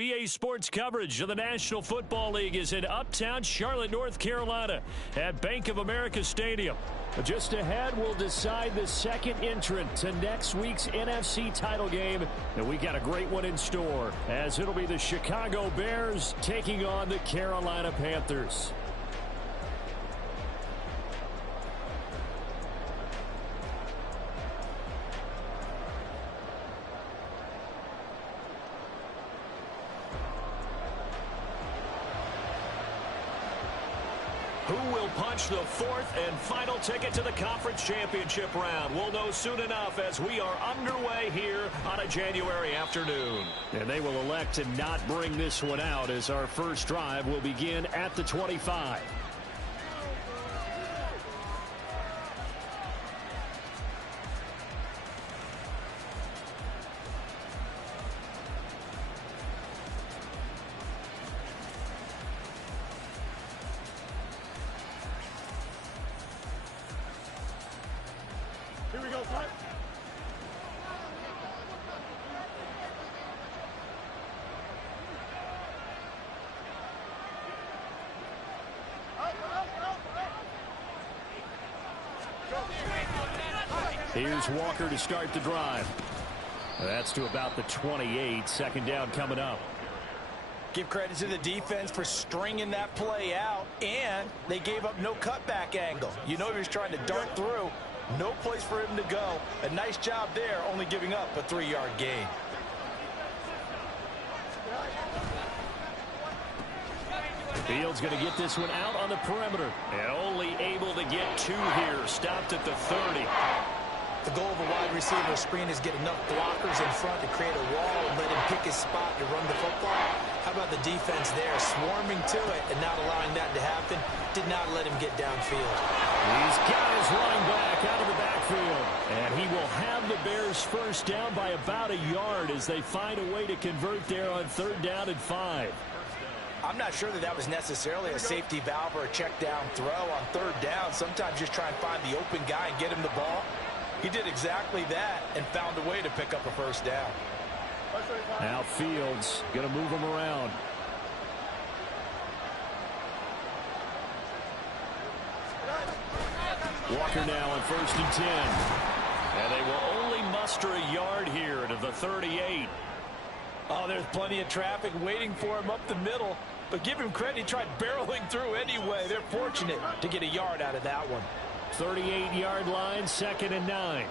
EA Sports coverage of the National Football League is in uptown Charlotte, North Carolina at Bank of America Stadium. Just ahead, we'll decide the second entrant to next week's NFC title game. And we got a great one in store, as it'll be the Chicago Bears taking on the Carolina Panthers. Who will punch the fourth and final ticket to the conference championship round? We'll know soon enough as we are underway here on a January afternoon. And they will elect to not bring this one out as our first drive will begin at the 25. Here we go, Clark. Here's Walker to start the drive. That's to about the 28. Second down coming up. Give credit to the defense for stringing that play out, and they gave up no cutback angle. You know he was trying to dart through. No place for him to go. A nice job there, only giving up a 3-yard gain. Fields going to get this one out on the perimeter. And only able to get 2 here. Stopped at the 30. The goal of a wide receiver screen is get enough blockers in front to create a wall and let him pick his spot to run the football. How about the defense there, swarming to it and not allowing that to happen? Did not let him get downfield. He's got his running back out of the backfield. And he will have the Bears first down by about a yard as they find a way to convert there on 3rd down and 5. I'm not sure that was necessarily a safety valve or a check down throw on 3rd down. Sometimes just try and find the open guy and get him the ball. He did exactly that and found a way to pick up a first down. Now Fields going to move him around. Walker now on 1st and 10. And they will only muster a yard here to the 38. Oh, there's plenty of traffic waiting for him up the middle. But give him credit, he tried barreling through anyway. They're fortunate to get a yard out of that one. 38-yard line, 2nd and 9.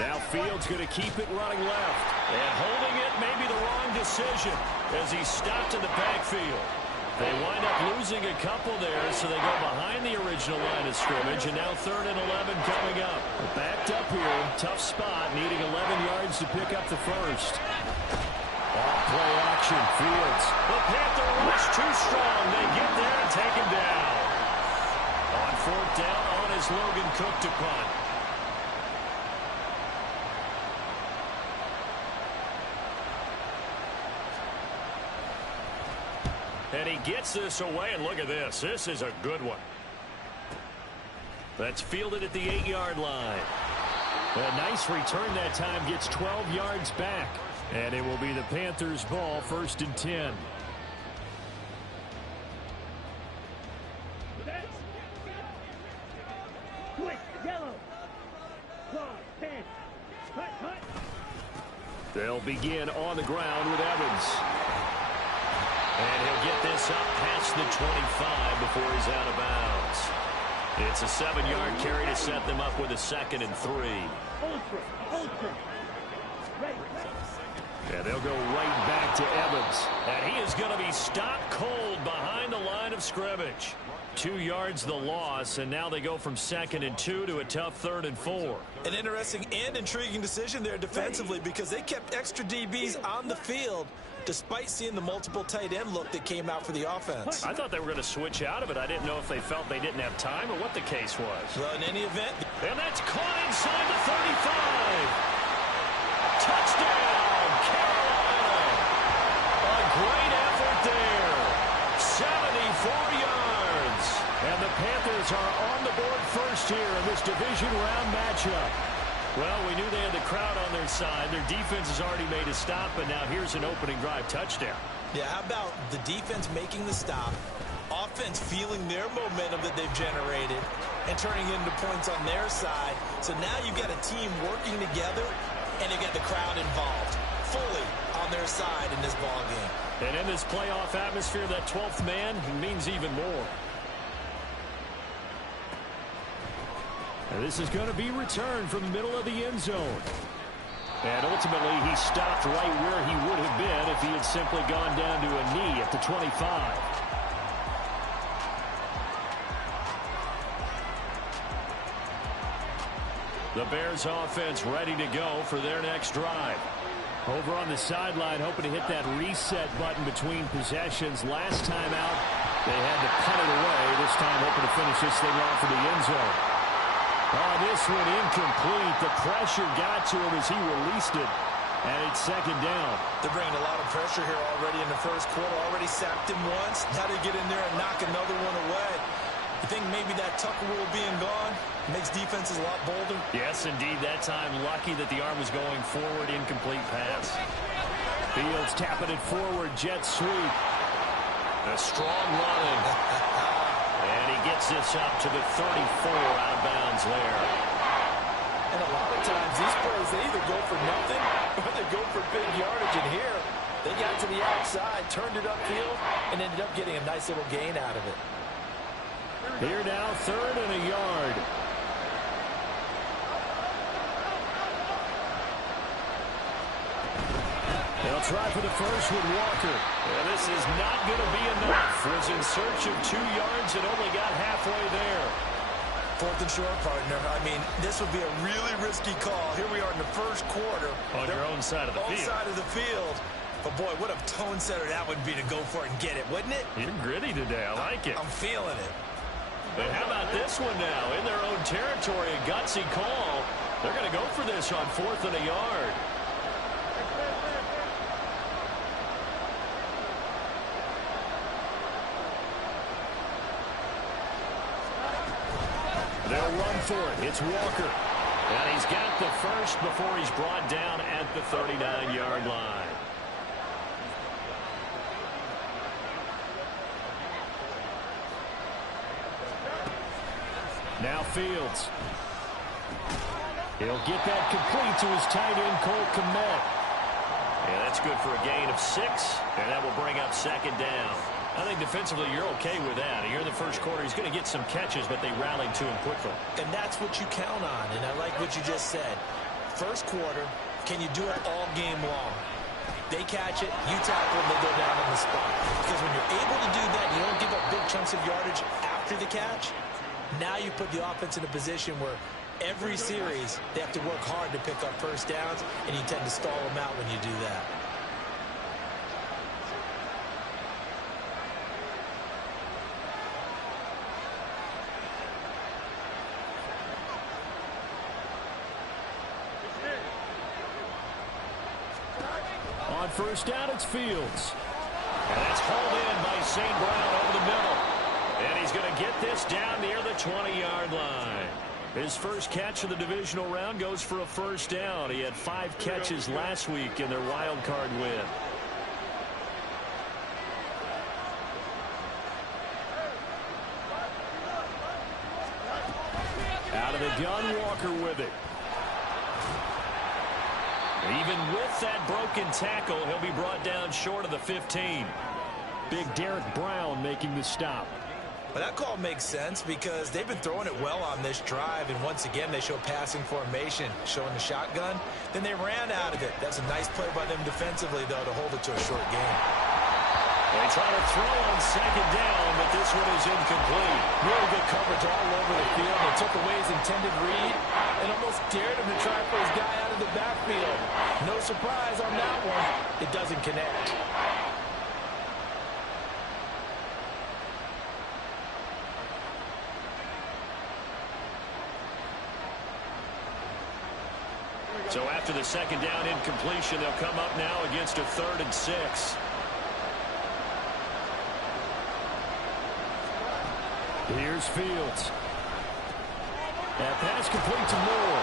Now Fields going to keep it running left. And holding it may be the wrong decision as he stopped in the backfield. They wind up losing a couple there, so they go behind the original line of scrimmage, and now 3rd and 11 coming up. They're backed up here, tough spot, needing 11 yards to pick up the first. Play action, Fields. The Panther rush too strong. They get there and take him down. On 4th down, on is Logan Cook to punt. And he gets this away, and look at this. This is a good one. That's fielded at the 8-yard line. A nice return that time, gets 12 yards back. And it will be the Panthers' ball, 1st and 10. They'll begin on the ground with Evans. And he'll get this up past the 25 before he's out of bounds. It's a 7-yard carry to set them up with a 2nd and 3. And they'll go right back to Evans. And he is going to be stopped cold behind the line of scrimmage. 2 yards the loss, and now they go from 2nd and 2 to a tough 3rd and 4. An interesting and intriguing decision there defensively because they kept extra DBs on the field despite seeing the multiple tight end look that came out for the offense. I thought they were going to switch out of it. I didn't know if they felt they didn't have time or what the case was. Well, in any event. And that's caught inside the 35. Touchdown, Carolina. A great effort there. 74 yards. And the Panthers are on the board first here in this division round matchup. Well, we knew they had the crowd on their side. Their defense has already made a stop, but now here's an opening drive touchdown. Yeah, how about the defense making the stop, offense feeling their momentum that they've generated, and turning into points on their side. So now you've got a team working together, and you get the crowd involved fully on their side in this ball game. And in this playoff atmosphere, that 12th man means even more. And this is going to be returned from the middle of the end zone. And ultimately, he stopped right where he would have been if he had simply gone down to a knee at the 25. The Bears offense ready to go for their next drive. Over on the sideline, hoping to hit that reset button between possessions. Last time out, they had to punt it away. This time, hoping to finish this thing off in the end zone. Oh, this one incomplete. The pressure got to him as he released it. And it's second down. They're bringing a lot of pressure here already in the first quarter. Already sacked him once. Now they get in there and knock another one away. You think maybe that Tucker rule being gone makes defenses a lot bolder? Yes, indeed. That time, lucky that the arm was going forward. Incomplete pass. Fields tapping it forward. Jet sweep. A strong running. And he gets this up to the 34 out of bounds there. And a lot of times these plays, they either go for nothing or they go for big yardage. And here, they got to the outside, turned it upfield, and ended up getting a nice little gain out of it. Here now, 3rd and a yard. They'll try for the first with Walker. And this is not going to be enough. Was in search of 2 yards and only got halfway there. 4th and short, partner. I mean, this would be a really risky call. Here we are in the first quarter. On your own side of the field. Own side of the field. But, boy, what a tone setter that would be to go for it and get it, wouldn't it? You're gritty today. I like it. I'm feeling it. And how about this one now? In their own territory, a gutsy call. They're going to go for this on 4th and a yard. They'll run for it. It's Walker. And he's got the first before he's brought down at the 39-yard line. Now Fields. He'll get that complete to his tight end, Cole Kmet. Yeah, that's good for a gain of 6, and that will bring up 2nd down. I think defensively you're okay with that. Here in the first quarter, he's going to get some catches, but they rallied to him quickly. And that's what you count on, and I like what you just said. First quarter, can you do it all game long? They catch it, you tackle them, they go down on the spot. Because when you're able to do that, you don't give up big chunks of yardage after the catch. Now you put the offense in a position where every series they have to work hard to pick up first downs, and you tend to stall them out when you do that. On first down, it's Fields. And that's hauled in by St. Brown over the middle. And he's going to get this down near the 20-yard line. His first catch of the divisional round goes for a first down. He had 5 catches last week in their wild card win. Out of the gun, Walker with it. Even with that broken tackle, he'll be brought down short of the 15. Big Derek Brown making the stop. But that call makes sense because they've been throwing it well on this drive, and once again they show passing formation, showing the shotgun. Then they ran out of it. That's a nice play by them defensively, though, to hold it to a short game. They try to throw on 2nd down, but this one is incomplete. Really good coverage all over the field. They took away his intended read and almost dared him to try for his guy out of the backfield. No surprise on that one. It doesn't connect. So after the 2nd down incompletion, they'll come up now against a 3rd and 6. Here's Fields. That pass complete to Moore.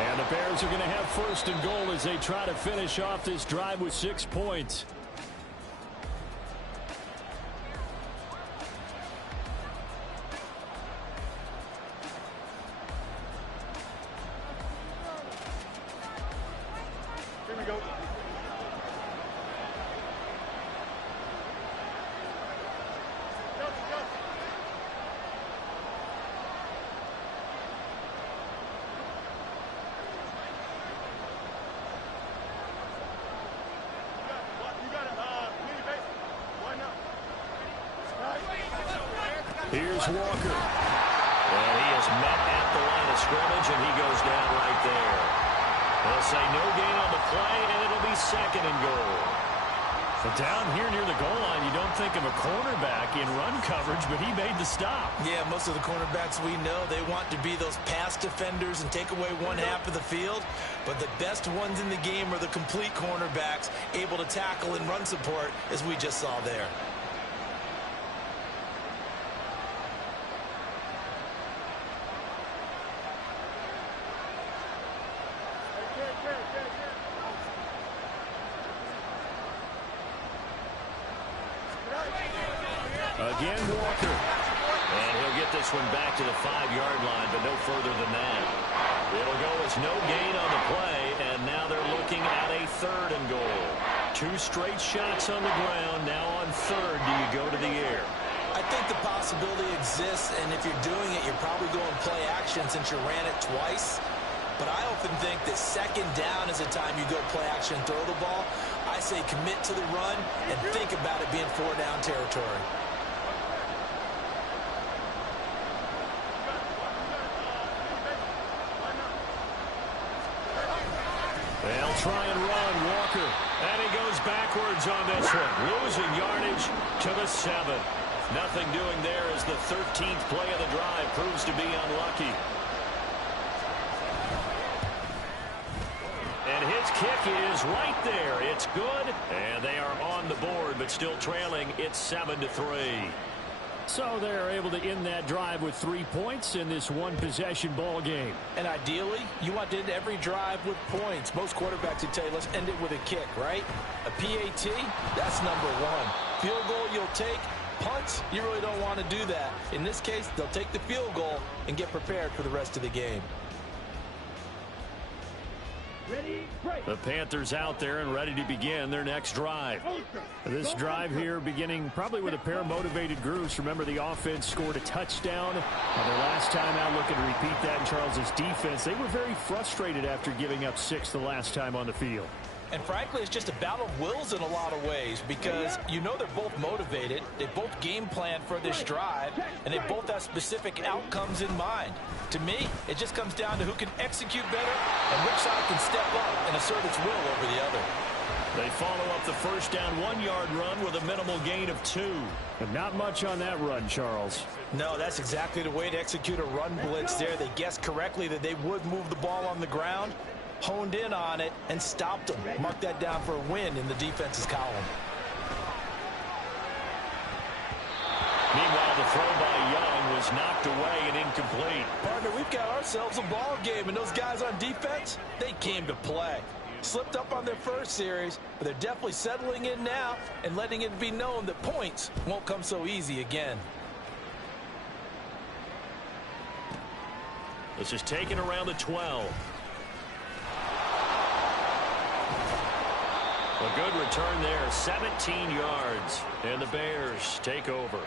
And the Bears are going to have first and goal as they try to finish off this drive with 6 points. Here we go. Here's Walker. And he is met at the line of scrimmage, and he goes down right there. They'll say no gain on the play, and it'll be second and goal. But down here near the goal line, you don't think of a cornerback in run coverage, but he made the stop. Yeah, most of the cornerbacks we know, they want to be those pass defenders and take away one half of the field. But the best ones in the game are the complete cornerbacks, able to tackle and run support, as we just saw there. Again, Walker. And he'll get this one back to the 5-yard line, but no further than that. It'll go as no gain on the play, and now they're looking at a third and goal. 2 straight shots on the ground. Now on third, do you go to the air? I think the possibility exists, and if you're doing it, you're probably going play action since you ran it twice. But I often think that second down is a time you go play action and throw the ball. I say commit to the run and think about it being 4-down territory. They'll try and run, Walker. And he goes backwards on this one. Losing yardage to the 7. Nothing doing there as the 13th play of the drive proves to be unlucky. And his kick is right there. It's good. And they are on the board, but still trailing. It's 7-3. So they're able to end that drive with 3 points in this one-possession ball game. And ideally, you want to end every drive with points. Most quarterbacks would tell you, let's end it with a kick, right? A PAT, that's number 1. Field goal you'll take. Punts, you really don't want to do that. In this case, they'll take the field goal and get prepared for the rest of the game. The Panthers out there and ready to begin their next drive. This drive here beginning probably with a pair of motivated groups. Remember, the offense scored a touchdown on their last time out. Looking to repeat that in Charles's defense. They were very frustrated after giving up 6 the last time on the field. And frankly, it's just a battle of wills in a lot of ways because you know they're both motivated. They both game plan for this drive, and they both have specific outcomes in mind. To me, it just comes down to who can execute better and which side can step up and assert its will over the other. They follow up the first down 1-yard run with a minimal gain of 2. But not much on that run, Charles. No, that's exactly the way to execute a run blitz there. They guessed correctly that they would move the ball on the ground, honed in on it, and stopped them. Mark that down for a win in the defense's column. Meanwhile, the throw by Young was knocked away and incomplete. Partner, we've got ourselves a ball game, and those guys on defense, they came to play. Slipped up on their first series, but they're definitely settling in now and letting it be known that points won't come so easy again. This is taken around the 12. A good return there, 17 yards, and the Bears take over.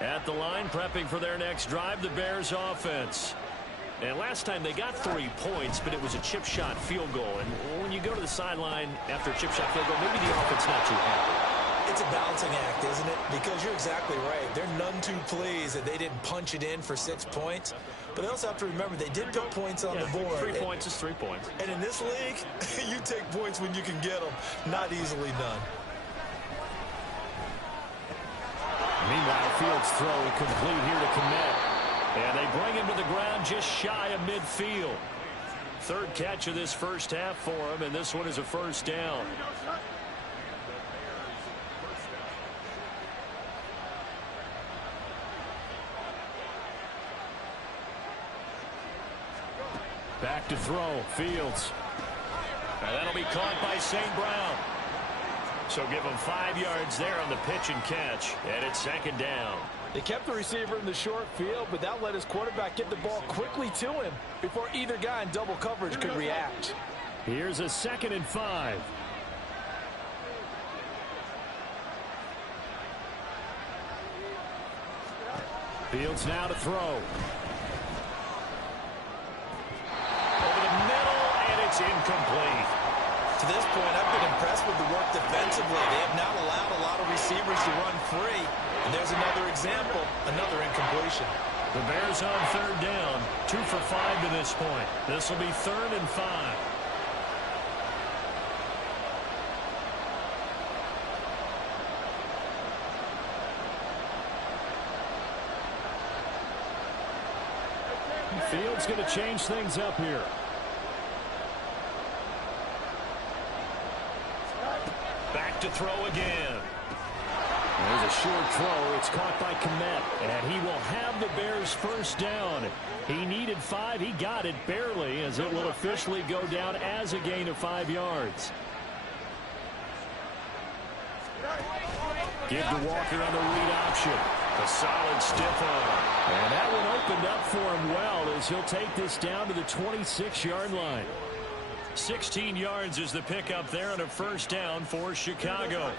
At the line, prepping for their next drive, the Bears offense. And last time they got 3 points, but it was a chip shot field goal. And when you go to the sideline after a chip shot field goal, maybe the offense not too happy. It's a balancing act, isn't it? Because you're exactly right. They're none too pleased that they didn't punch it in for 6 points. But they also have to remember they did put points on the board. 3 points is 3 points. And in this league, you take points when you can get them. Not easily done. Meanwhile, Fields' throw complete here to Kmet. And they bring him to the ground just shy of midfield. Third catch of this first half for him, and this one is a first down. Back to throw, Fields. And that'll be caught by St. Brown. So give him 5 yards there on the pitch and catch. And it's second down. They kept the receiver in the short field, but that let his quarterback get the ball quickly to him before either guy in double coverage could react. Here's a 2nd and 5. Fields now to throw. Over the middle, and it's incomplete. To this point, I've been impressed with the work defensively. They have not allowed a lot of receivers to run free. And there's another example, another incompletion. The Bears on 3rd down, 2 for 5 to this point. This will be 3rd and 5. Fields going to change things up here. Back to throw again. There's a short throw. It's caught by Kmet, and he will have the Bears' first down. He needed 5. He got it barely, as it will officially go down as a gain of 5 yards. Give to Walker on the read option. A solid stiff arm. And that one opened up for him well, as he'll take this down to the 26-yard line. 16 yards is the pickup there on a first down for Chicago.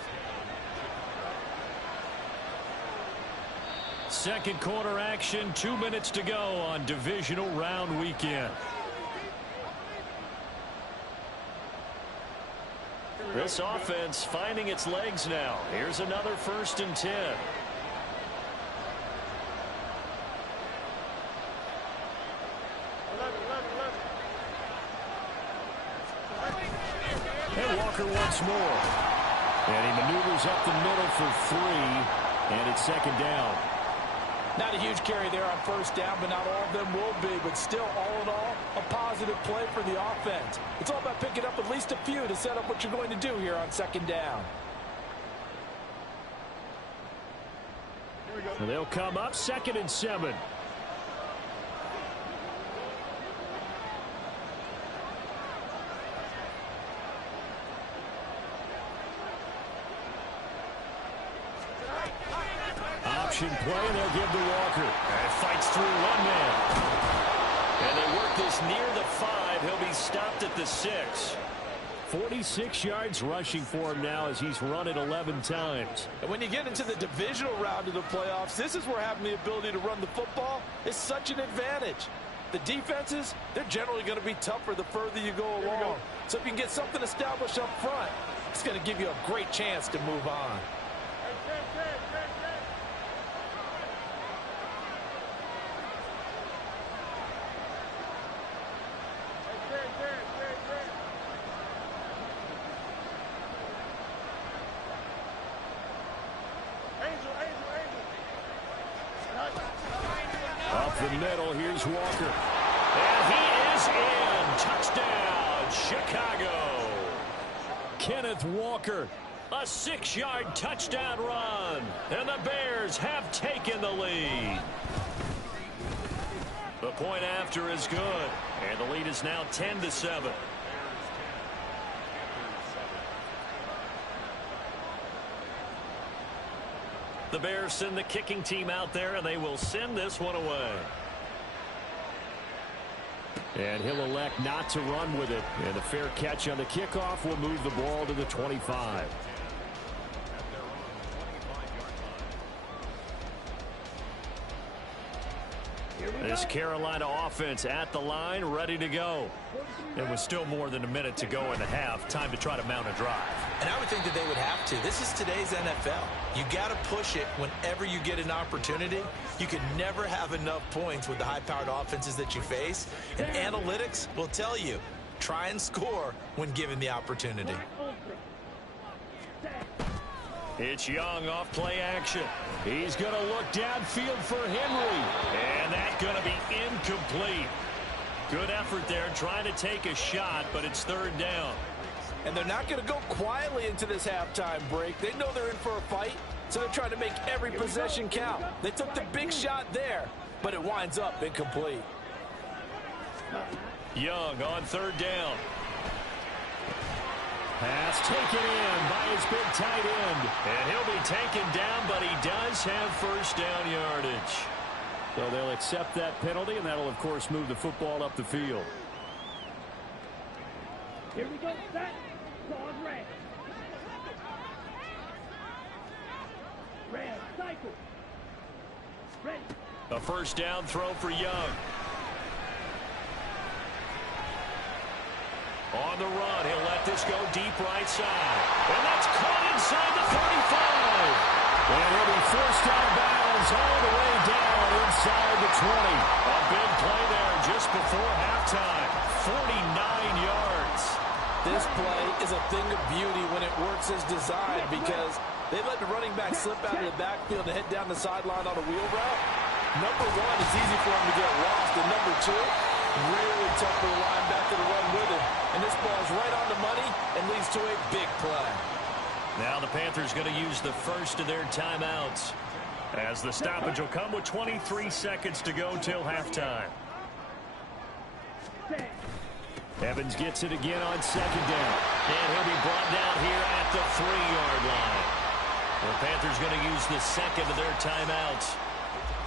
Second quarter action, 2 minutes to go on divisional round weekend. This offense finding its legs now. Here's another 1st and 10. And Walker once more. And he maneuvers up the middle for 3. And it's 2nd down. Not a huge carry there on 1st down, but not all of them will be. But still, all in all, a positive play for the offense. It's all about picking up at least a few to set up what you're going to do here on 2nd down. And they'll come up 2nd and 7. Option play, and they'll give to Walker. And fights through one man. And they work this near the 5. He'll be stopped at the 6. 46 yards rushing for him now, as he's run it 11 times. And when you get into the divisional round of the playoffs, this is where having the ability to run the football is such an advantage. The defenses, they're generally going to be tougher the further you go along. So if you can get something established up front, it's going to give you a great chance to move on. Up the middle, here's Walker. And he is in. Touchdown, Chicago. Kenneth Walker, a 6-yard touchdown run. And the Bears have taken the lead. The point after is good. And the lead is now 10-7. The Bears send the kicking team out there, and they will send this one away. And he'll elect not to run with it. And a fair catch on the kickoff will move the ball to the 25. This Carolina offense at the line, ready to go. And with still more than a minute to go in the half, time to try to mount a drive. And I would think that they would have to. This is today's NFL. You got to push it whenever you get an opportunity. You can never have enough points with the high-powered offenses that you face. And analytics will tell you, try and score when given the opportunity. It's Young off play action. He's going to look downfield for Henry. And that's going to be incomplete. Good effort there trying to take a shot, but it's 3rd down. And they're not going to go quietly into this halftime break. They know they're in for a fight, so they're trying to make every possession count. They took the big shot there, but it winds up incomplete. Young on third down. Pass taken in by his big tight end. And he'll be taken down, but he does have first down yardage. So they'll accept that penalty, and that'll, of course, move the football up the field. Here we go, set. Pause, red. Red, cycle. Ready. A first down throw for Young. On the run, he'll let this go deep right side. And that's caught inside the 35. And he'll be forced out of bounds all the way down inside the 20. A big play there just before halftime. 49 yards. This play is a thing of beauty when it works as designed because they let the running back slip out of the backfield and head down the sideline on a wheel route. Number one, it's easy for him to get lost. And number two, really tough for the linebacker to run with it. And this ball's right on the money and leads to a big play. Now the Panthers going to use the first of their timeouts, as the stoppage will come with 23 seconds to go till halftime. Evans gets it again on second down. And he'll be brought down here at the 3-yard line. The Panthers going to use the second of their timeouts.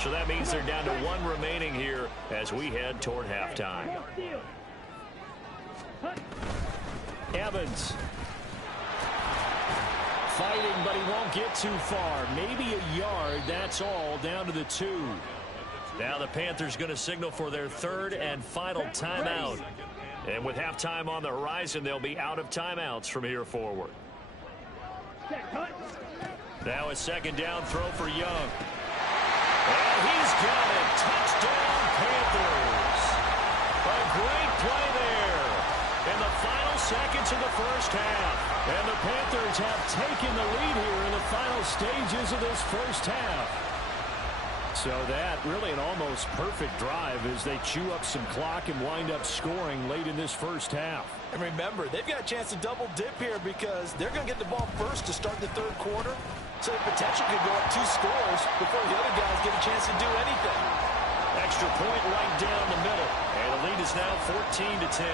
So that means they're down to one remaining here as we head toward halftime. Evans fighting, but he won't get too far. Maybe a yard, that's all, down to the 2. Now the Panthers going to signal for their third and final timeout. And with halftime on the horizon, they'll be out of timeouts from here forward. Now a second down throw for Young. And he's got it. Touchdown, Panthers. A great play there in the final seconds of the first half. And the Panthers have taken the lead here in the final stages of this first half. So that really an almost perfect drive as they chew up some clock and wind up scoring late in this first half. And remember, they've got a chance to double dip here because they're going to get the ball first to start the third quarter. So the potential could go up 2 scores before the other guys get a chance to do anything. Extra point right down the middle. And the lead is now 14-10.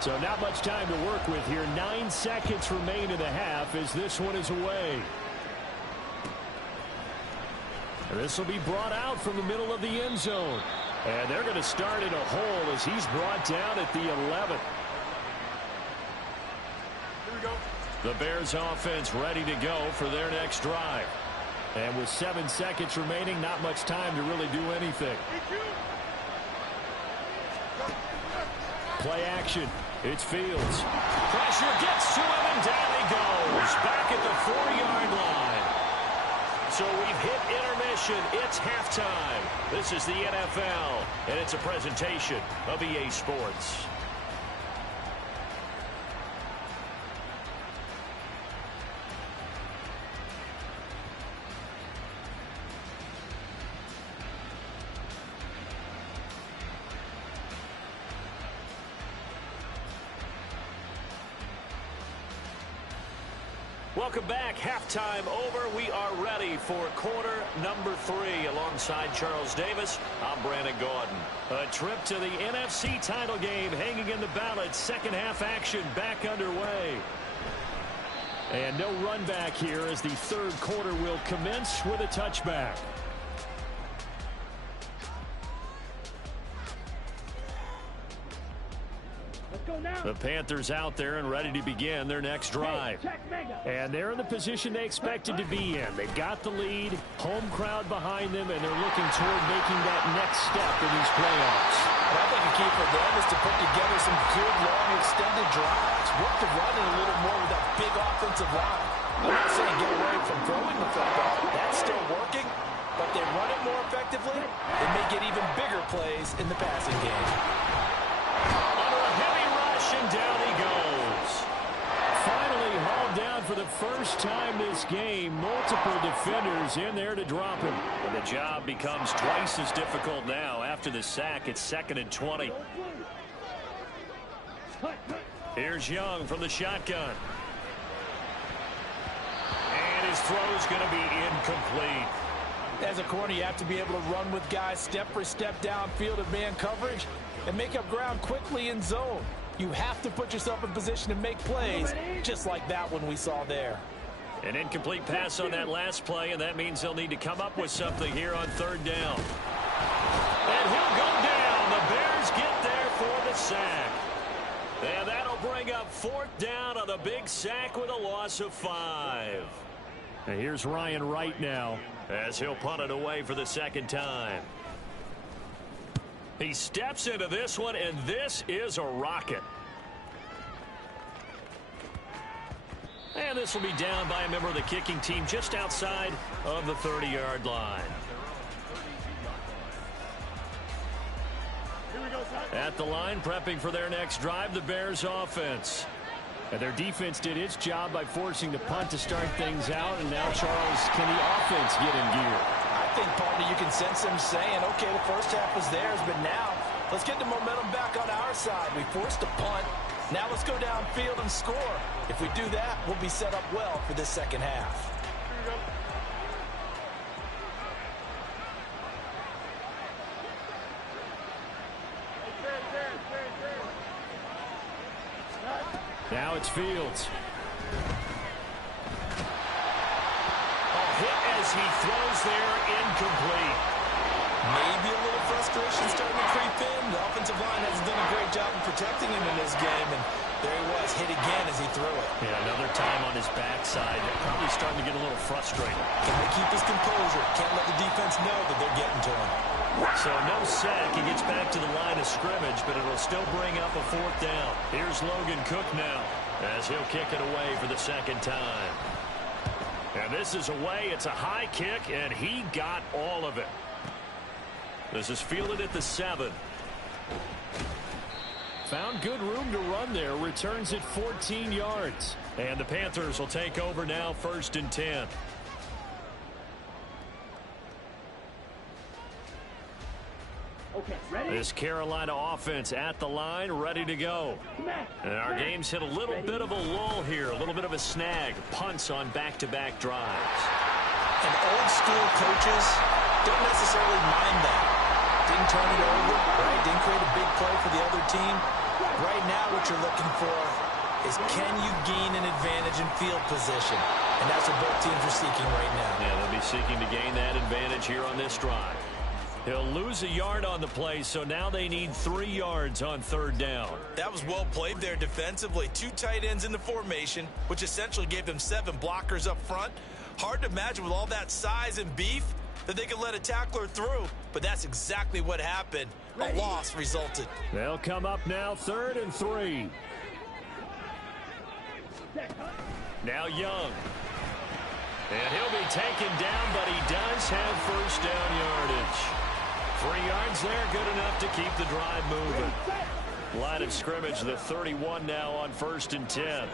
So not much time to work with here. 9 seconds remain in the half as this one is away. This will be brought out from the middle of the end zone. And they're going to start in a hole as he's brought down at the 11. Here we go. The Bears offense ready to go for their next drive. And with 7 seconds remaining, not much time to really do anything. Play action. It's Fields. Pressure gets to him, and down he goes. Back at the 4-yard line. So we've hit intermission. It's halftime. This is the NFL, and it's a presentation of EA Sports. Welcome back. Halftime over. We are ready for quarter number 3. Alongside Charles Davis, I'm Brandon Gordon. A trip to the NFC title game hanging in the balance. Second half action back underway. And no run back here as the third quarter will commence with a touchback. The Panthers out there and ready to begin their next drive. And they're in the position they expected to be in. They've got the lead, home crowd behind them, and they're looking toward making that next step in these playoffs. And I think the key for them is to put together some good, long, extended drives. Work the running a little more with that big offensive line. I'm not saying get away from throwing the football. That's still working. But they run it more effectively, they may get even bigger plays in the passing game. And down he goes. Finally hauled down for the first time this game. Multiple defenders in there to drop him. And the job becomes twice as difficult now. After the sack, it's 2nd and 20. Here's Young from the shotgun. And his throw's going to be incomplete. As a corner, you have to be able to run with guys step for step downfield of man coverage and make up ground quickly in zone. You have to put yourself in position to make plays, just like that one we saw there. An incomplete pass on that last play, and that means they'll need to come up with something here on third down. And he'll go down. The Bears get there for the sack. And that'll bring up fourth down on a big sack with a loss of 5. And here's Ryan Wright now, as he'll punt it away for the second time. He steps into this one, and this is a rocket. And this will be down by a member of the kicking team just outside of the 30-yard line. At the line, prepping for their next drive, the Bears offense. And their defense did its job by forcing the punt to start things out. And now, Charles, can the offense get in gear? I think, partner, you can sense them saying, okay, the first half was theirs, but now let's get the momentum back on our side. We forced a punt. Now let's go downfield and score. If we do that, we'll be set up well for this second half. Now it's Fields. A hit as he throws there, incomplete. Maybe a little frustration starting to creep in. The offensive line hasn't done a great job of protecting him in this game, and there he was, hit again as he threw it. Yeah, another time on his backside. Probably starting to get a little frustrated. Got to keep his composure. Can't let the defense know that they're getting to him. So no sack. He gets back to the line of scrimmage, but it'll still bring up a fourth down. Here's Logan Cook now, as he'll kick it away for the second time. And this is away. It's a high kick, and he got all of it. This is fielded at the 7. Found good room to run there. Returns at 14 yards. And the Panthers will take over now, 1st and 10. Okay, ready? This Carolina offense at the line, ready to go. And our game's hit a little bit of a lull here, a little bit of a snag. Punts on back-to-back drives. And old school coaches don't necessarily mind that. Didn't turn it over, right? Didn't create a big play for the other team. Right now what you're looking for is, can you gain an advantage in field position? And that's what both teams are seeking right now. Yeah, they'll be seeking to gain that advantage here on this drive. He'll lose a yard on the play, so now they need 3 yards on third down. That was well played there defensively. 2 tight ends in the formation, which essentially gave them 7 blockers up front. Hard to imagine with all that size and beef that they could let a tackler through, but that's exactly what happened. A loss resulted. They'll come up now, 3rd and 3. Now Young. And he'll be taken down, but he does have first down yardage. 3 yards there, good enough to keep the drive moving. Line of scrimmage, the 31 now on 1st and 10.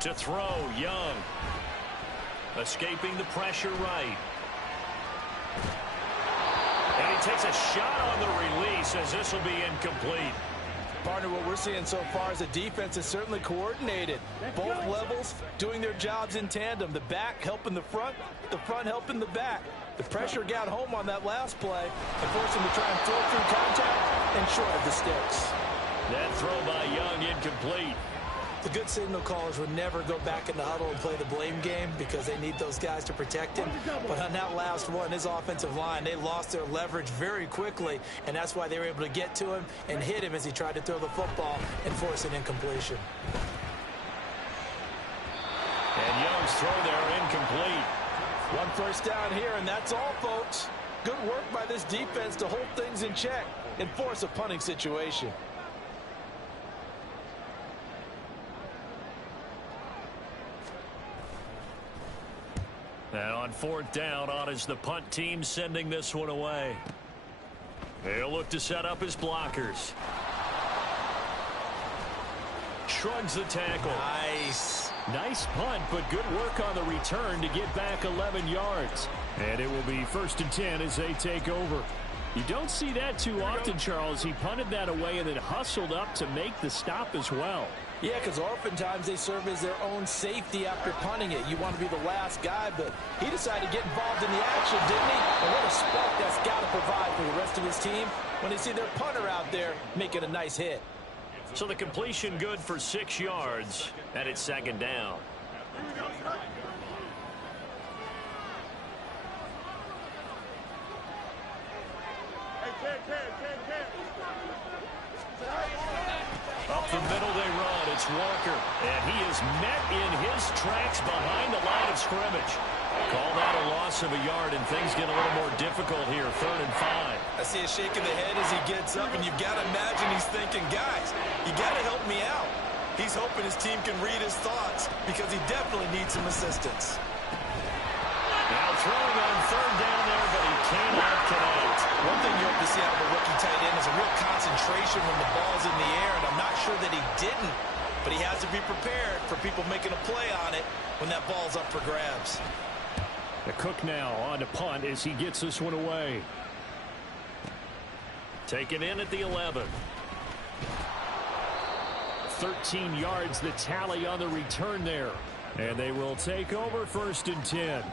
To throw, Young. Escaping the pressure right. And he takes a shot on the release as this will be incomplete. Partner, what we're seeing so far is the defense is certainly coordinated. Both levels doing their jobs in tandem. The back helping the front helping the back. The pressure got home on that last play and forced him to try and throw through contact and short of the sticks. That throw by Young incomplete. The good signal callers would never go back in the huddle and play the blame game because they need those guys to protect him. But on that last one, his offensive line, they lost their leverage very quickly, and that's why they were able to get to him and hit him as he tried to throw the football and force an incompletion. And Young's throw there incomplete. 1 first down here, and that's all, folks. Good work by this defense to hold things in check and force a punting situation. And on 4th down, on is the punt team sending this one away. He'll look to set up his blockers. Shrugs the tackle. Nice punt, but good work on the return to get back 11 yards. And it will be 1st and 10 as they take over. You don't see that too often, Charles. He punted that away and then hustled up to make the stop as well. Yeah, because oftentimes they serve as their own safety after punting it. You want to be the last guy, but he decided to get involved in the action, didn't he? And what a spark that's got to provide for the rest of his team when they see their punter out there making a nice hit. So the completion good for 6 yards, and it's second down. Up the middle they run. It's Walker. And he is met in his tracks behind the line of scrimmage. Call that a loss of a yard, and things get a little more difficult here. 3rd and 5. I see a shake of the head as he gets up, and you've got to imagine he's thinking, guys, you got to help me out. He's hoping his team can read his thoughts because he definitely needs some assistance. Now throwing on 3rd down there, but he cannot connect. One thing you hope to see out of a rookie tight end is a real concentration when the ball's in the air, and I'm not sure that he didn't, but he has to be prepared for people making a play on it when that ball's up for grabs. The Cook now on to punt as he gets this one away. Taken in at the 11. 13 yards the tally on the return there. And they will take over 1st and 10.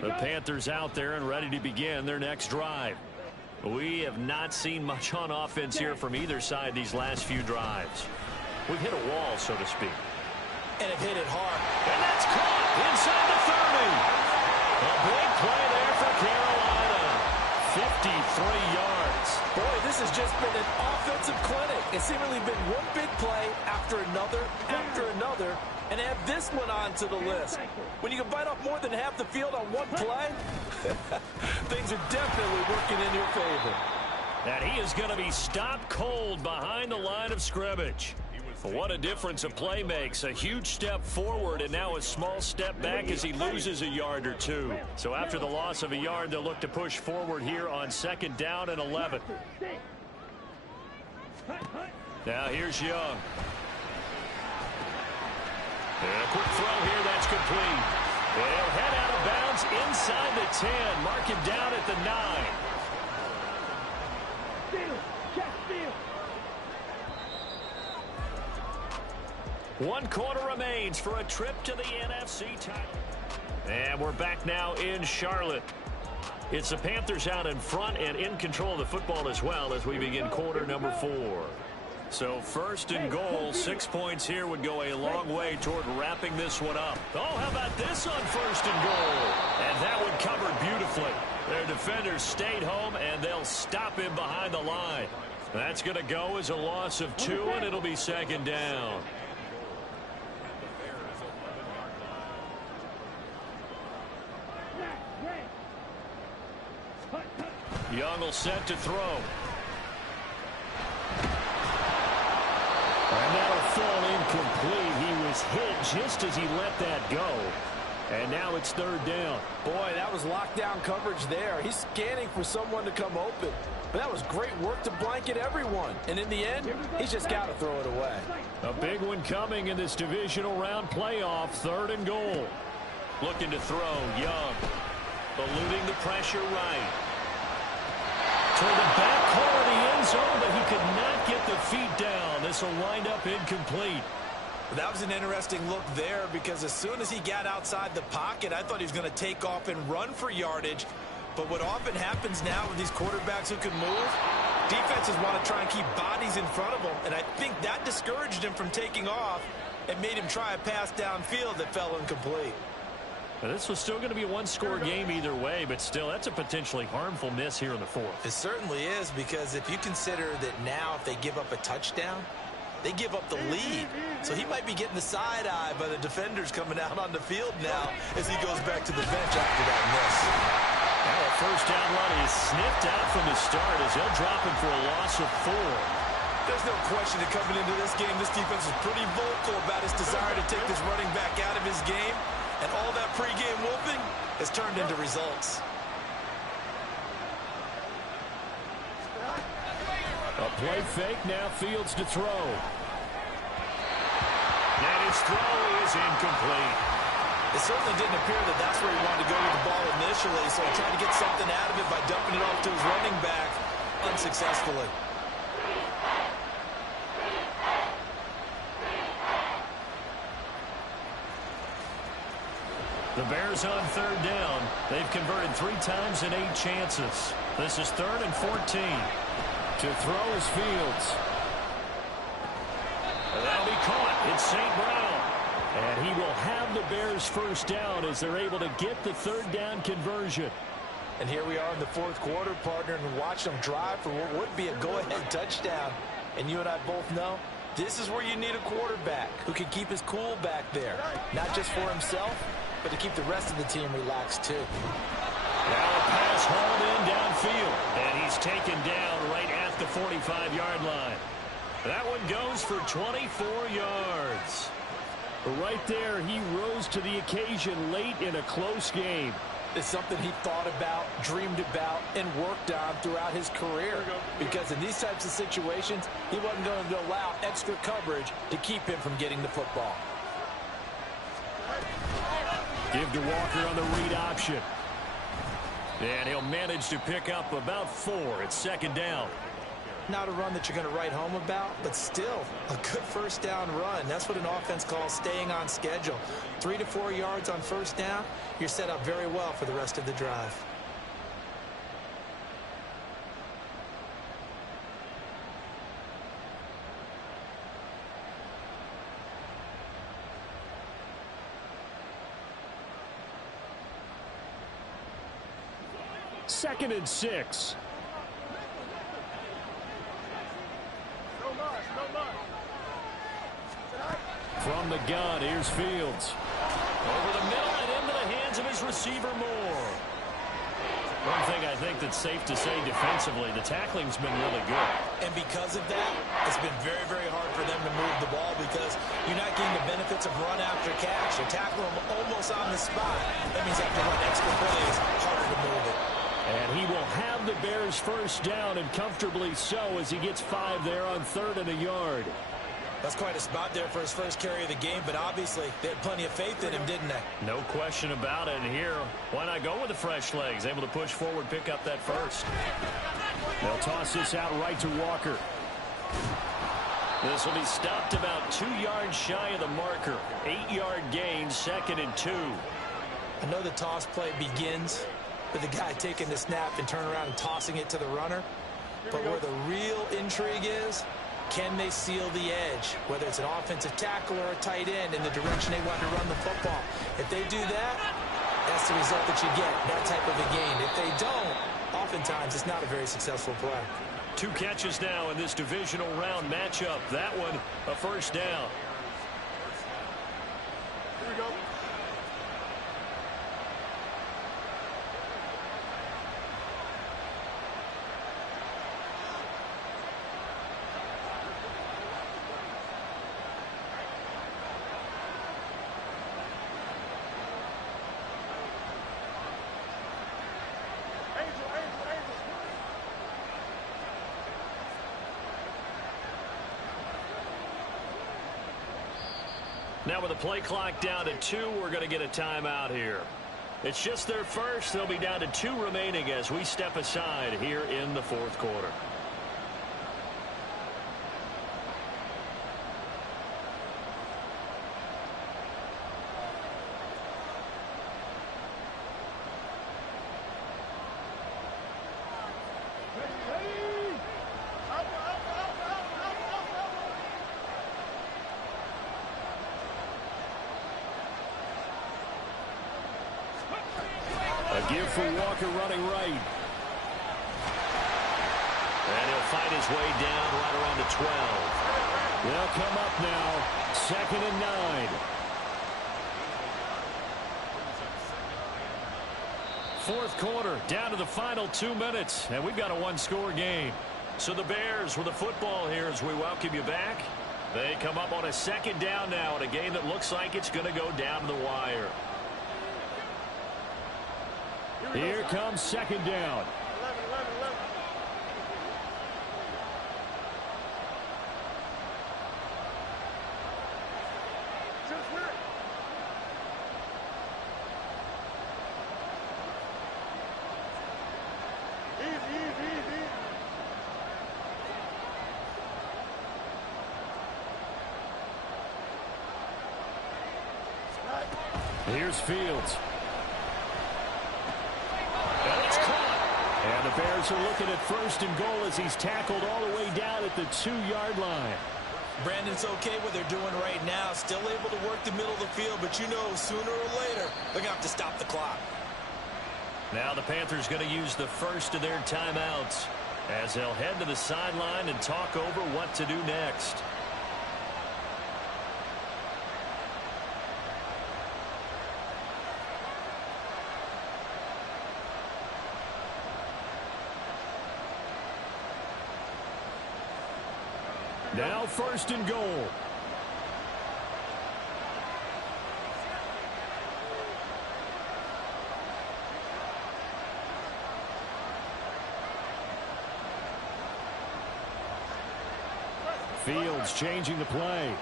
The Panthers out there and ready to begin their next drive. We have not seen much on offense here from either side these last few drives. We've hit a wall, so to speak. And have hit it hard. And that's caught inside the 30. A big play there for Carolina. 53 yards. Boy, this has just been an offensive clinic. It's seemingly been one big play after another, and add this one onto the list. When you can bite off more than half the field on one play, things are definitely working in your favor. And he is going to be stopped cold behind the line of scrimmage. What a difference a play makes. A huge step forward and now a small step back as he loses a yard or two. So after the loss of a yard, they'll look to push forward here on 2nd down and 11. Now here's Young. And a quick throw here, that's complete. They'll head out of bounds inside the 10. Mark him down at the 9. 1 quarter remains for a trip to the NFC title. And we're back now in Charlotte. It's the Panthers out in front and in control of the football as well as we begin quarter number 4. So 1st and goal, 6 points here would go a long way toward wrapping this one up. Oh, how about this on 1st and goal? And that one covered beautifully. Their defenders stayed home, and they'll stop him behind the line. That's going to go as a loss of 2, and it'll be 2nd down. Young will set to throw. And that'll fall incomplete. He was hit just as he let that go. And now it's 3rd down. Boy, that was lockdown coverage there. He's scanning for someone to come open. But that was great work to blanket everyone. And in the end, he's just got to throw it away. A big one coming in this divisional round playoff. 3rd and goal. Looking to throw, Young. Eluding the pressure right. Toward the back corner of the end zone, but he could not get the feet down. This will wind up incomplete. That was an interesting look there because as soon as he got outside the pocket, I thought he was going to take off and run for yardage. But what often happens now with these quarterbacks who can move, defenses want to try and keep bodies in front of them. And I think that discouraged him from taking off and made him try a pass downfield that fell incomplete. Now, this was still going to be a one-score game either way, but still, that's a potentially harmful miss here in the 4th. It certainly is, because if you consider that now if they give up a touchdown, they give up the lead. So he might be getting the side eye by the defenders coming out on the field now as he goes back to the bench after that miss. Now a 1st down run is sniffed out from the start as they'll drop him for a loss of 4. There's no question that coming into this game, this defense is pretty vocal about his desire to take this running back out of his game. And all that pregame whooping has turned into results. A play fake, now Fields to throw. And his throw is incomplete. It certainly didn't appear that that's where he wanted to go with the ball initially, so he tried to get something out of it by dumping it off to his running back unsuccessfully. The Bears on third down. They've converted 3 times in 8 chances. This is 3rd and 14. To throw is Fields. That'll be caught. It's St. Brown. And he will have the Bears first down as they're able to get the third down conversion. And here we are in the fourth quarter, partner, and watch them drive for what would be a go-ahead touchdown. And you and I both know this is where you need a quarterback who can keep his cool back there. Not just for himself, but to keep the rest of the team relaxed too. Now a pass hauled in downfield. And he's taken down right at the 45-yard line. That one goes for 24 yards. Right there, he rose to the occasion late in a close game. It's something he thought about, dreamed about, and worked on throughout his career. Because in these types of situations, he wasn't going to allow extra coverage to keep him from getting the football. Give to Walker on the read option. And he'll manage to pick up about 4. It's 2nd down. Not a run that you're going to write home about, but still a good first down run. That's what an offense calls staying on schedule. 3 to 4 yards on first down, you're set up very well for the rest of the drive. Second and 6. From the gun, here's Fields. Over the middle and into the hands of his receiver Moore. One thing I think that's safe to say defensively, the tackling's been really good. And because of that, it's been very, very hard for them to move the ball because you're not getting the benefits of run after catch. You're tackling them almost on the spot. That means you have to run extra plays, harder to move it. And he will have the Bears first down, and comfortably so, as he gets 5 there on 3rd and a yard. That's quite a spot there for his first carry of the game, but obviously they had plenty of faith in him, didn't they? No question about it. And here, why not go with the fresh legs? Able to push forward, pick up that first. They'll toss this out right to Walker. This will be stopped about 2 yards shy of the marker. 8-yard gain, 2nd and 2. I know the toss play begins with the guy taking the snap and turning around and tossing it to the runner. But where the real intrigue is, can they seal the edge, whether it's an offensive tackle or a tight end, in the direction they want to run the football? If they do that, that's the result that you get, that type of a gain. If they don't, oftentimes it's not a very successful play. 2 catches now in this divisional round matchup. That one, a first down. Here we go. Now with the play clock down to 2, we're going to get a timeout here. It's just their first. They'll be down to 2 remaining as we step aside here in the fourth quarter. A give for Walker running right. And he'll fight his way down right around the 12. They'll come up now. 2nd and 9. Fourth quarter, down to the final 2 minutes, and we've got a 1-score game. So the Bears with the football here as we welcome you back. They come up on a 2nd down now in a game that looks like it's going to go down to the wire. Here comes 2nd down. 11, 11, 11. Just win. Here's Fields. And it's caught. And the Bears are looking at 1st and goal as he's tackled all the way down at the 2-yard line. Brandon's okay what they're doing right now. Still able to work the middle of the field, but you know sooner or later they're going to have to stop the clock. Now the Panthers going to use the first of their timeouts as they'll head to the sideline and talk over what to do next. Now 1st and goal. Fields changing the play.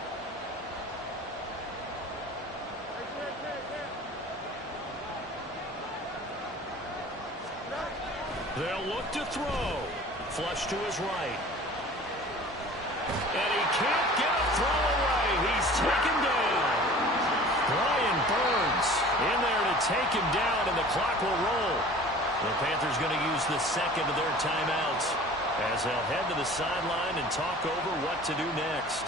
They'll look to throw. Flush to his right. And he can't get a throw away. He's taken down. Brian Burns in there to take him down, and the clock will roll. The Panthers going to use the second of their timeouts as they'll head to the sideline and talk over what to do next.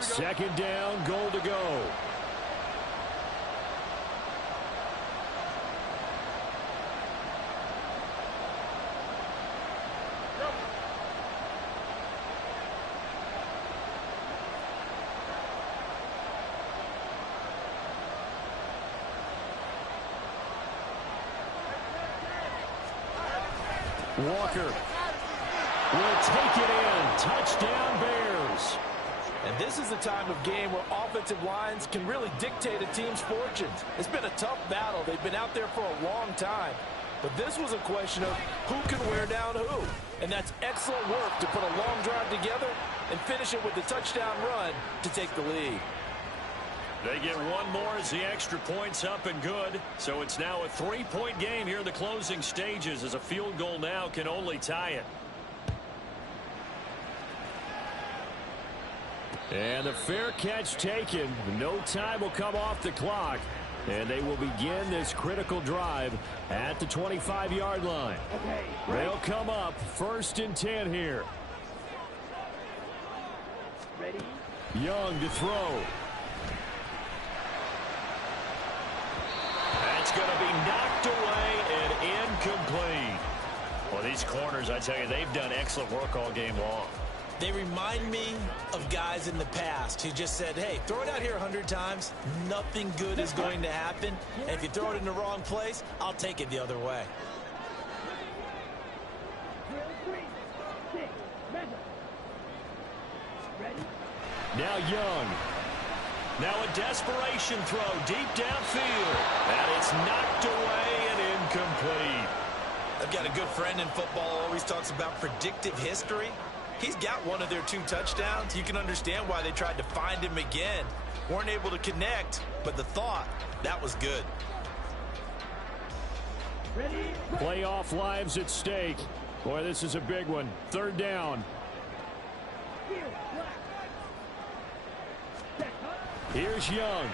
Second down, goal to go. Walker will take it in. Touchdown, Bears. And this is the time of game where offensive lines can really dictate a team's fortunes. It's been a tough battle. They've been out there for a long time. But this was a question of who can wear down who. And that's excellent work to put a long drive together and finish it with the touchdown run to take the lead. They get one more as the extra point's up and good. So it's now a 3-point game here in the closing stages as a field goal now can only tie it. And the fair catch taken. No time will come off the clock. And they will begin this critical drive at the 25-yard line. They'll come up 1st and 10 here. Ready? Young to throw. That's going to be knocked away and incomplete. Well, these corners, I tell you, they've done excellent work all game long. They remind me of guys in the past who just said, hey, throw it out here 100 times. Nothing good is going to happen. And if you throw it in the wrong place, I'll take it the other way. Drill 3, 6, measure. Ready? Now Young. Now a desperation throw deep downfield. And it's knocked away and incomplete. I've got a good friend in football, always talks about predictive history. He's got one of their 2 touchdowns. You can understand why they tried to find him again. Weren't able to connect, but the thought, that was good. Ready? Playoff lives at stake. Boy, this is a big one. 3rd down. Field, black. Set up. Here's Young.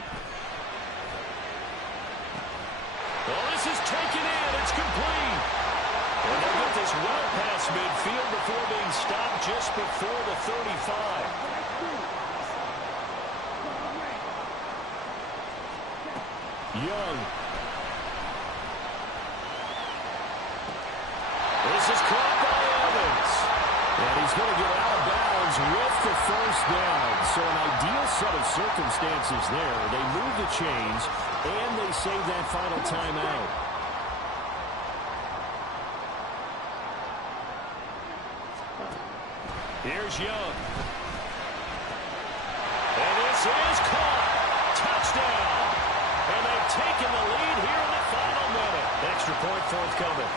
Well, this is taken in. It's complete. And they'll get this well past midfield before being stopped just before the 35. Young. This is caught by Evans. And he's going to get out of bounds with the 1st down. So an ideal set of circumstances there. They move the chains, and they save that final timeout. Here's Young. And this is caught. Touchdown. And they've taken the lead here in the final minute. Extra point forthcoming.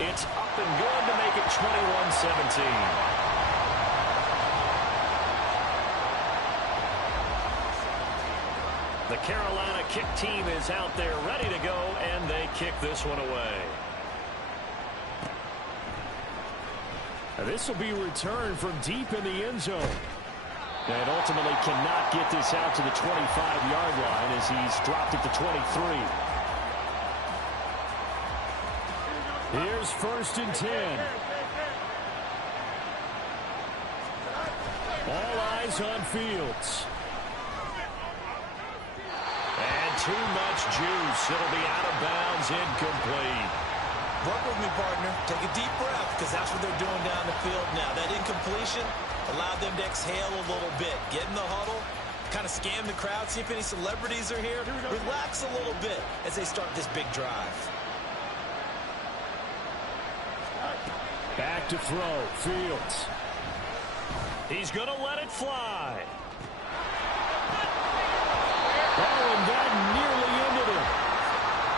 It's up and good to make it 21-17. The Carolina kick team is out there ready to go, and they kick this one away. This will be returned from deep in the end zone. And ultimately cannot get this out to the 25-yard line as he's dropped it to 23. Here's 1st and 10. All eyes on Fields. And too much juice. It'll be out of bounds, incomplete. Work with me, partner. Take a deep breath, because that's what they're doing down the field now. That incompletion allowed them to exhale a little bit. Get in the huddle, kind of scan the crowd, see if any celebrities are here. Relax a little bit as they start this big drive. Back to throw. Fields. He's going to let it fly. Oh, and that nearly ended it.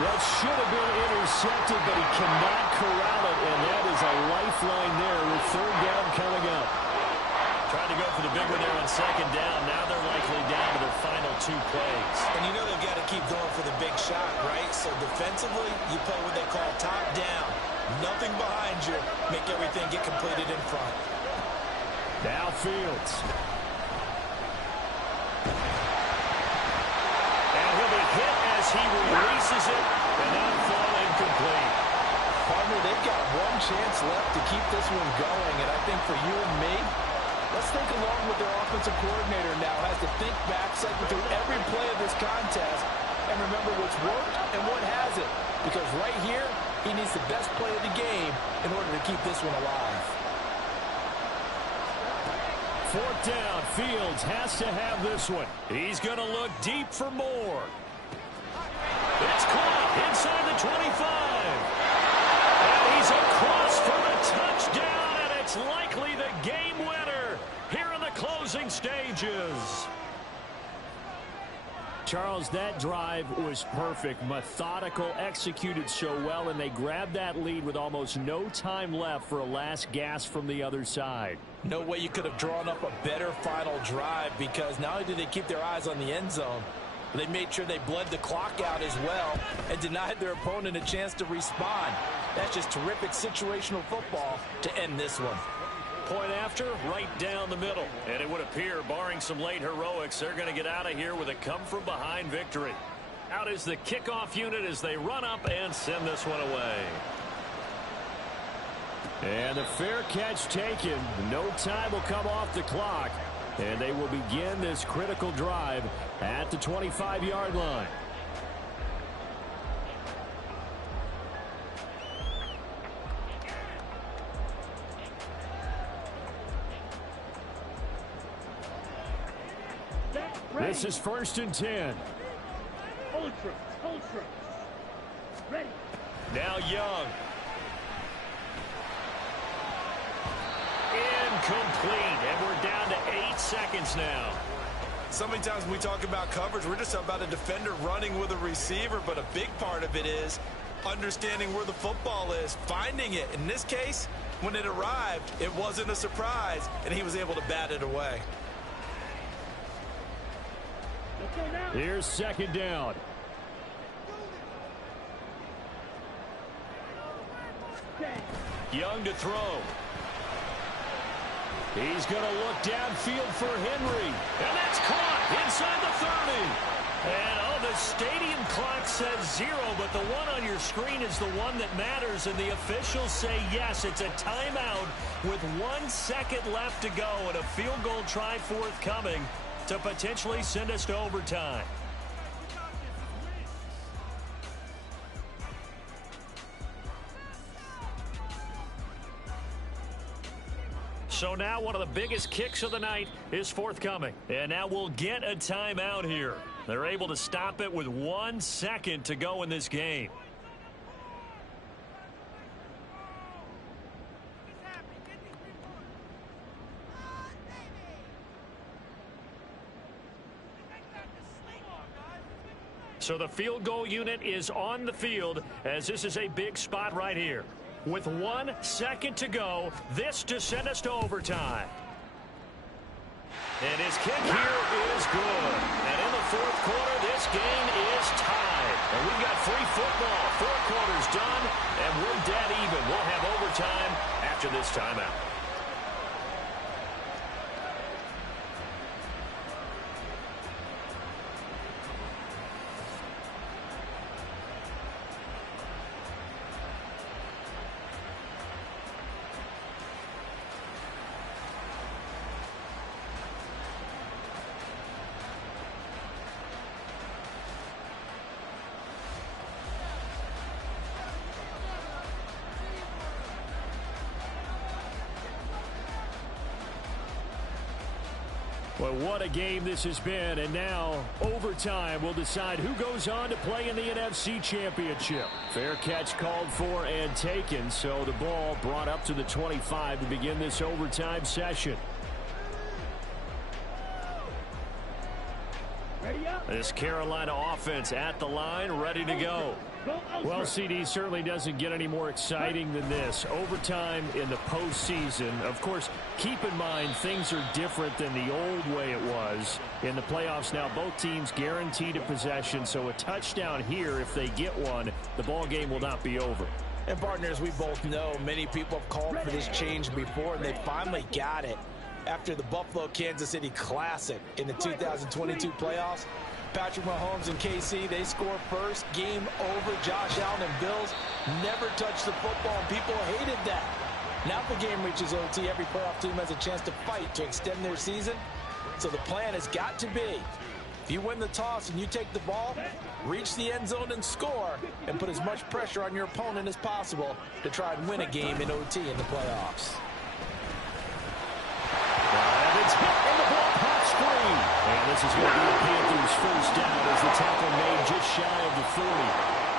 That should have been intercepted, but he cannot corral it, and that is a lifeline there with 3rd down coming up. Tried to go for the big one there on 2nd down. Now they're likely down to their final 2 plays. And you know they've got to keep going for the big shot, right? So defensively, you play what they call top down. Nothing behind you. Make everything get completed in front. Now Fields. And he'll be hit as he releases it, and that'll fall incomplete. Partner, they've got one chance left to keep this one going, and I think for you and me, let's think along with their offensive coordinator now. Has to think back, cycle through every play of this contest, and remember what's worked and what hasn't. Because right here, he needs the best play of the game in order to keep this one alive. 4th down. Fields has to have this one. He's going to look deep for more. It's caught inside the 25. And he's across for the touchdown, and it's likely the game winner here in the closing stages. Charles, that drive was perfect. Methodical, executed so well, and they grabbed that lead with almost no time left for a last gasp from the other side. No way you could have drawn up a better final drive, because not only did they keep their eyes on the end zone, but they made sure they bled the clock out as well and denied their opponent a chance to respond. That's just terrific situational football to end this one. Point after, right down the middle. And it would appear, barring some late heroics, they're going to get out of here with a come-from-behind victory. Out is the kickoff unit as they run up and send this one away. And the fair catch taken. No time will come off the clock. And they will begin this critical drive at the 25-yard line. This is 1st and 10. Ultra. Ready. Now Young. Incomplete, and we're down to 8 seconds now. So many times when we talk about coverage, we're just about a defender running with a receiver, but a big part of it is understanding where the football is, finding it. In this case, when it arrived, it wasn't a surprise, and he was able to bat it away. Here's 2nd down. Young to throw. He's going to look downfield for Henry. And that's caught inside the 30. And, the stadium clock says 0, but the one on your screen is the one that matters, and the officials say yes, it's a timeout with 1 second left to go and a field goal try forthcoming to potentially send us to overtime. So now one of the biggest kicks of the night is forthcoming. And now we'll get a timeout here. They're able to stop it with 1 second to go in this game. So the field goal unit is on the field as this is a big spot right here. With 1 second to go, this to send us to overtime. And his kick here is good. And in the fourth quarter. This game is tied. And we've got free football. 4 quarters done, and we're dead even. We'll have overtime after this timeout. Well, what a game this has been, and now overtime will decide who goes on to play in the NFC Championship. Fair catch called for and taken, so the ball brought up to the 25 to begin this overtime session. This Carolina offense at the line, ready to go. Well, CD, certainly doesn't get any more exciting than this. Overtime in the postseason. Of course, keep in mind things are different than the old way it was. In the playoffs now, both teams guaranteed a possession, so a touchdown here, if they get one, the ball game will not be over. And partners, we both know many people have called for this change before, and they finally got it after the Buffalo-Kansas City Classic in the 2022 playoffs. Patrick Mahomes and KC, they score first. Game over. Josh Allen and Bills never touched the football, and people hated that. Now if the game reaches OT, every playoff team has a chance to fight to extend their season. So the plan has got to be, if you win the toss and you take the ball, reach the end zone and score, and put as much pressure on your opponent as possible to try and win a game in OT in the playoffs. Evans hit in the ball, pops free. And this is going to be a Panthers first down as the tackle made just shy of the 40.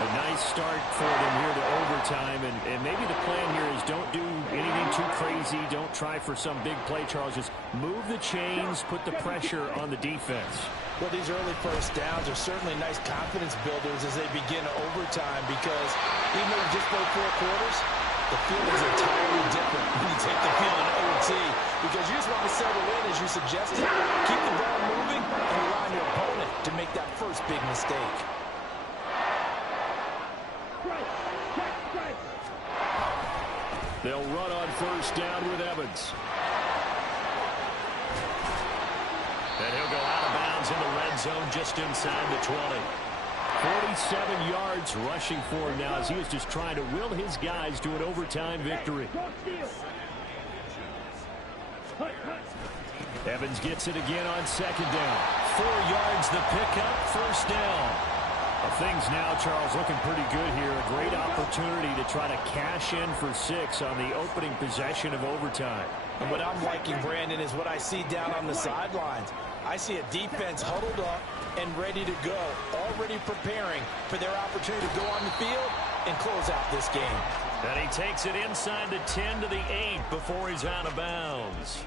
A nice start for them here to overtime, and maybe the plan here is don't do anything too crazy. Don't try for some big play, Charles. Just move the chains, put the pressure on the defense. Well, these early first downs are certainly nice confidence builders as they begin overtime, because even though you just played 4 quarters, the feeling is entirely different when you take the field in OT, because you just want to settle in, as you suggested, keep the ball moving, and rely on your opponent to make that first big mistake. They'll run on first down with Evans. And he'll go out of bounds in the red zone just inside the 20. 47 yards rushing for him now as he is just trying to will his guys to an overtime victory. Evans gets it again on second down. 4 yards the pickup, first down. Things now, Charles, looking pretty good here. A great opportunity to try to cash in for 6 on the opening possession of overtime. And what I'm liking, Brandon, is what I see down on the sidelines. I see a defense huddled up and ready to go, already preparing for their opportunity to go on the field and close out this game. And he takes it inside the 10 to the 8 before he's out of bounds.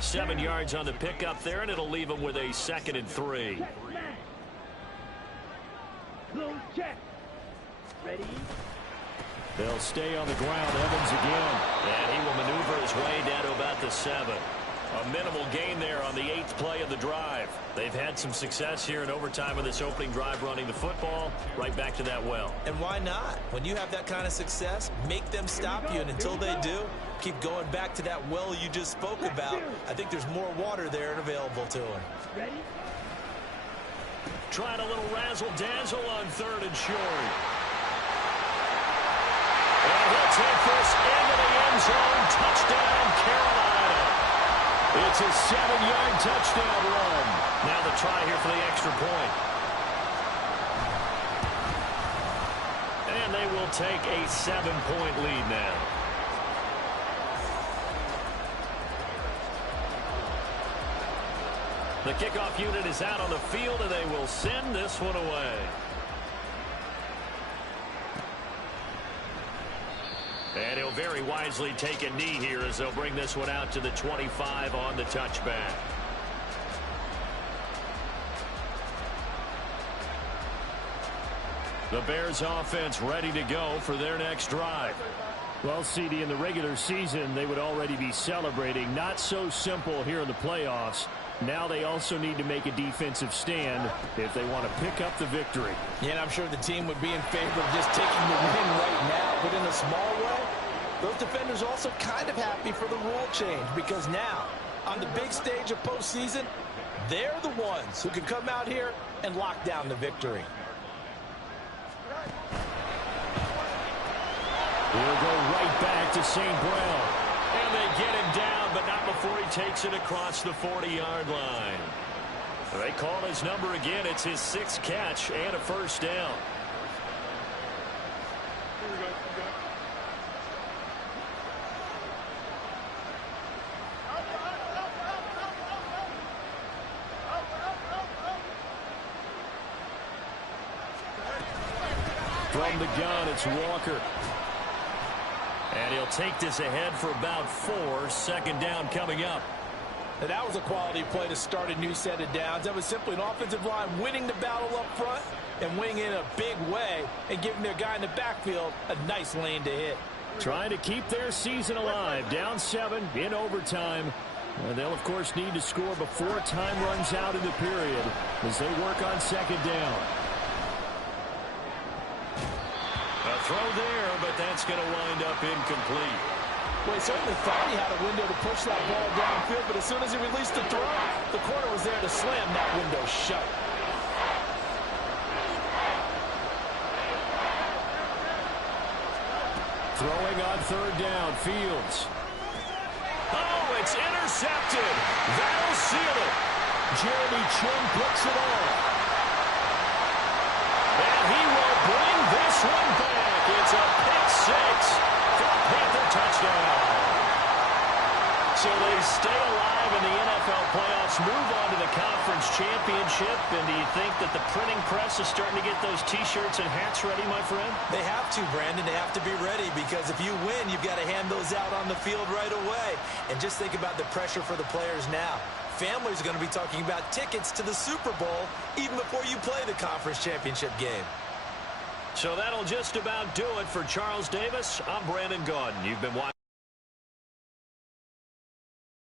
7 yards on the pickup there, and it'll leave him with a 2nd and 3. Check. Ready? They'll stay on the ground. Evans again. And he will maneuver his way down to about the 7. A minimal gain there on the 8th play of the drive. They've had some success here in overtime in this opening drive running the football. Right back to that well. And why not? When you have that kind of success, make them stop you. And until they do, keep going back to that well you just spoke about. I think there's more water there and available to him. Ready? Trying a little razzle-dazzle on 3rd and short. And he'll take this into the end zone. Touchdown, Carolina. It's a 7-yard touchdown run. Now the try here for the extra point. And they will take a 7-point lead now. The kickoff unit is out on the field, and they will send this one away. And he'll very wisely take a knee here as they'll bring this one out to the 25 on the touchback. The Bears offense ready to go for their next drive. Well, CD, in the regular season, they would already be celebrating. Not so simple here in the playoffs. Now they also need to make a defensive stand if they want to pick up the victory. Yeah, and I'm sure the team would be in favor of just taking the win right now, but in a small way, those defenders also kind of happy for the rule change, because now, on the big stage of postseason, they're the ones who can come out here and lock down the victory. He'll go right back to St. Brown. And they get him down, but not before he takes it across the 40-yard line. They call his number again. It's his 6th catch and a first down. From the gun, it's Walker. And he'll take this ahead for about 4. 2nd down coming up. And that was a quality play to start a new set of downs. That was simply an offensive line winning the battle up front and winning in a big way and giving their guy in the backfield a nice lane to hit. Trying to keep their season alive. Down 7 in overtime. And they'll, of course, need to score before time runs out in the period as they work on 2nd down. A throw there, but that's going to wind up incomplete. Well, he certainly thought he had a window to push that ball downfield, but as soon as he released the throw, the corner was there to slam that window shut. Throwing on 3rd down, Fields. Oh, it's intercepted. That'll seal it. Jeremy Chinn picks it off. And he will bring this one back. It's a pick 6 for a Panther touchdown. So they stay alive in the NFL playoffs, move on to the conference championship. And do you think that the printing press is starting to get those T-shirts and hats ready, my friend? They have to, Brandon. They have to be ready, because if you win, you've got to hand those out on the field right away. And just think about the pressure for the players now. Families are going to be talking about tickets to the Super Bowl even before you play the conference championship game. So that'll just about do it for Charles Davis. I'm Brandon Gaudin. You've been watching